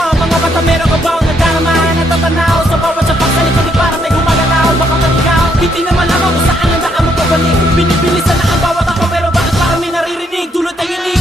ito, mga bata meron ka bang nadarama? Natatanaw sa bawat sapak sa likod, di parang may gumagalaw. Baka manigaw, hindi naman alam kung saan ang daan mo pabalik. Binibilisan na ang bawat ako, pero bakit parang may naririnig? Dulot ay inig.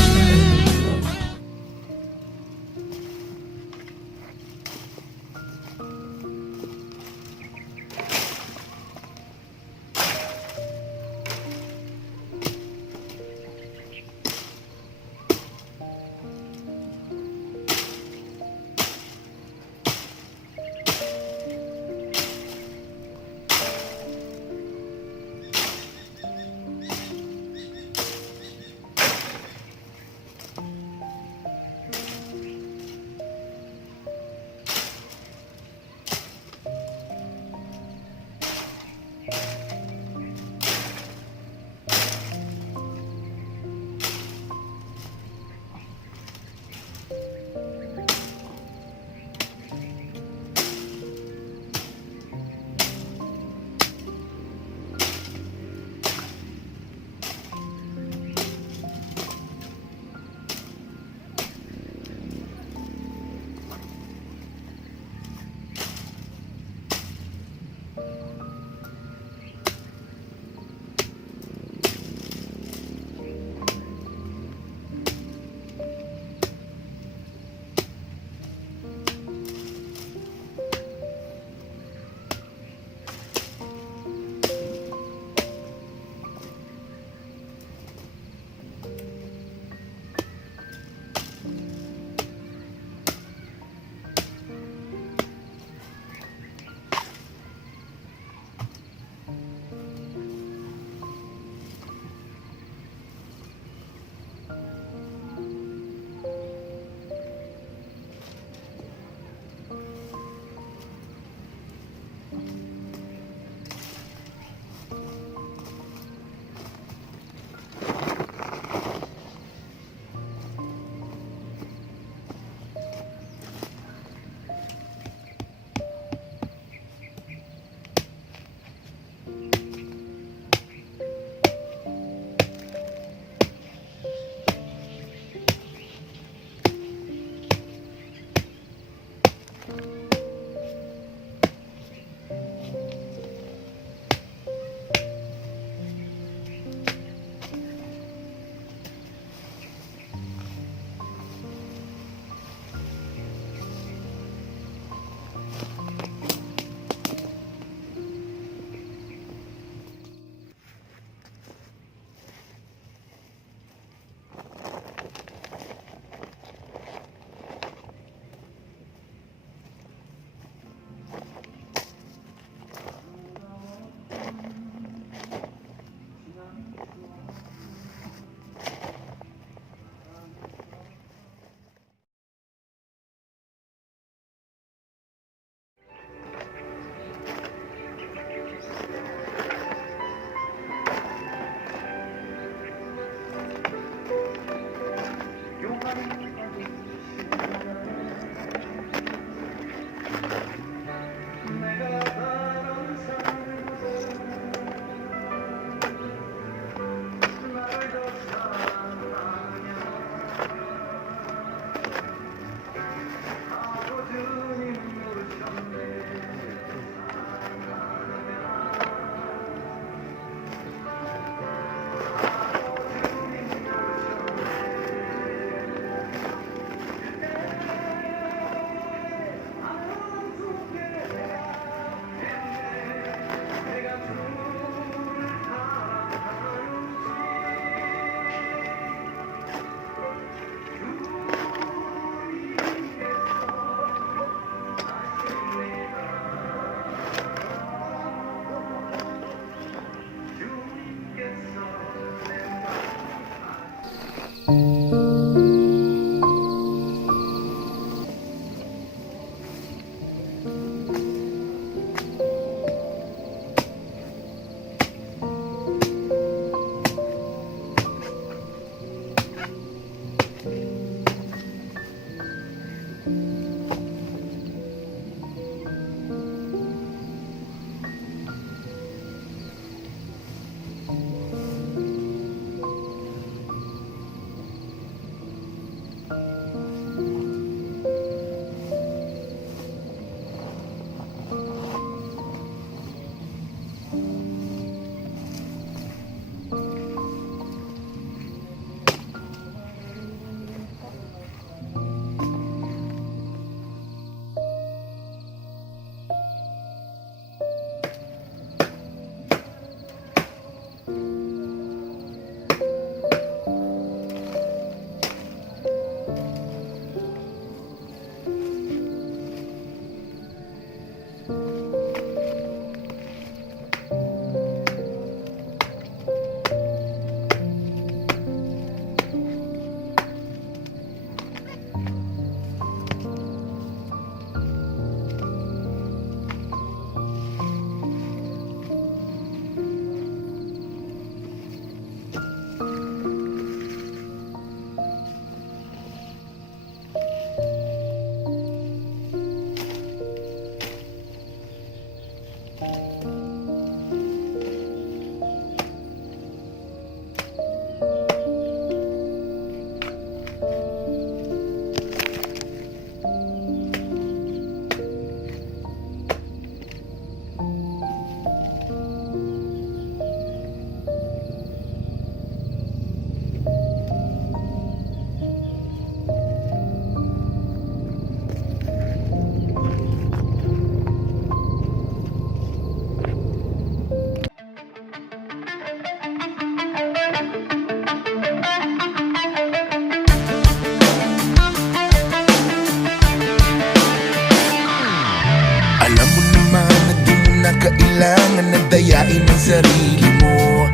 pahiyain ang sarili mo.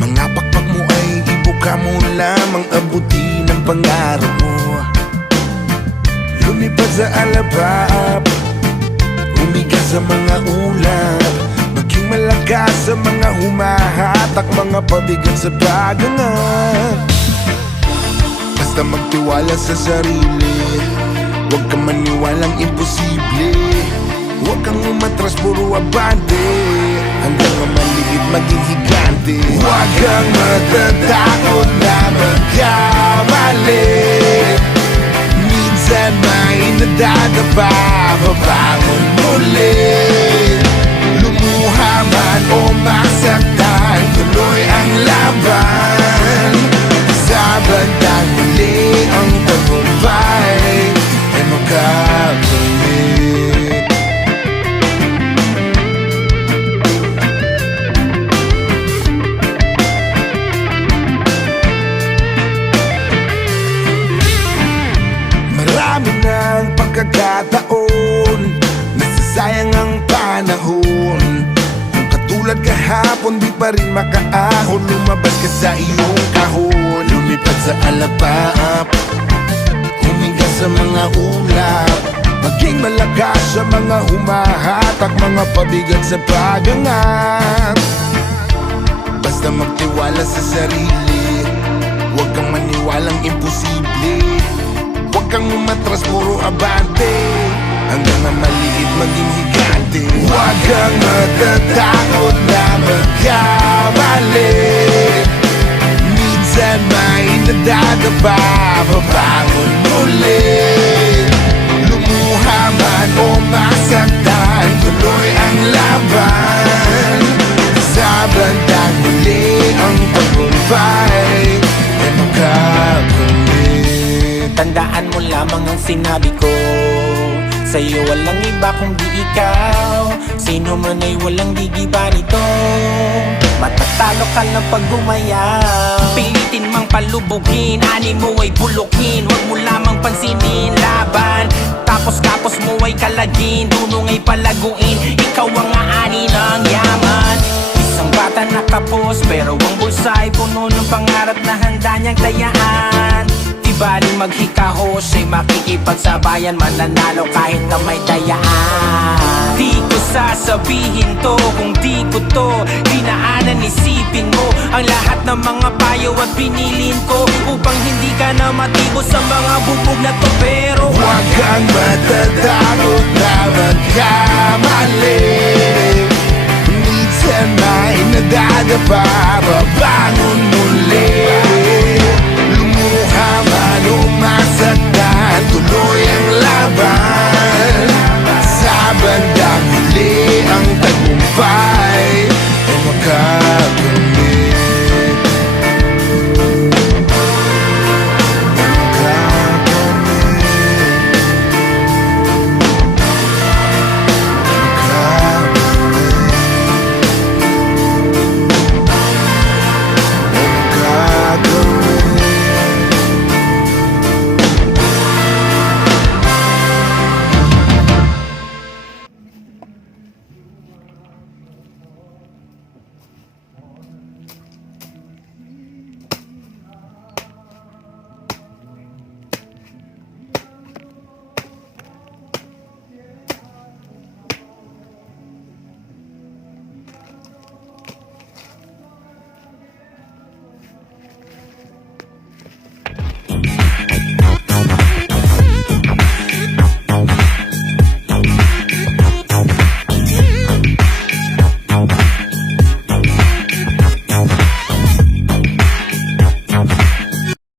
Mga pakpak mo ay ibuka mo lamang, abutin ang pangarap mo. Lumipad sa alabab, humiga sa mga ulap, maging malakas sa mga humahatak, mga pabigat sa pagangat. Basta magtiwala sa sarili, huwag kang maniwalang imposible. Huwag kang umatras, puro abante, hanggang ang maliit maging higante. Huwag kang matatakot na magkamali, minsan may nadadapa, babangon muli. Lumuha man o masaktan, tuloy ang laban. Sa bandang muli ang tagumpay ay makakamit. Marami ng pagkakataon, nasasayang ang panahon. Kung katulad kahapon, di pa rin makaahon, lumabas ka sa iyong kahon. Lumipad sa alapap, huminga sa mga ulap, maging malakas sa mga humahatak, mga pabigat sa pagangat. Basta magtiwala sa sarili, huwag kang maniwalang imposible. Huwag kang umatras, puro abante, hanggang ang maliit maging higante. Huwag kang matatakot na magkamali, minsan may nadadapa, babangon muli. Lumuha man o masaktan, tuloy ang laban. Sa bandang huli ang tagumpay ay makakamit. Tandaan mo lamang ang sinabi ko, sa'yo walang iba kundi ikaw. Sino man ay walang gigiba nito, matatalo ka lang pag gumayaw. Pilitin mang palubugin, ani mo ay bulukin, huwag mo lamang pansinin laban. Tapos mo ay kalagin, dunong ay palaguin, ikaw ang aani ng yaman. Isang bata nakapos, pero ang bulsa ay puno ng pangarap na handa niyang tayaan. Di baling maghikahos ay makikipagsabayan, mananalo kahit na may dayaan. Di ko sasabihin to kung di ko to dinaanan, isipin mo ang lahat ng mga payo at pinilin ko, upang hindi ka na matibo sa mga bubog na to. Pero huwag kang matatakot na magkamali, minsan may nadadapa, babangon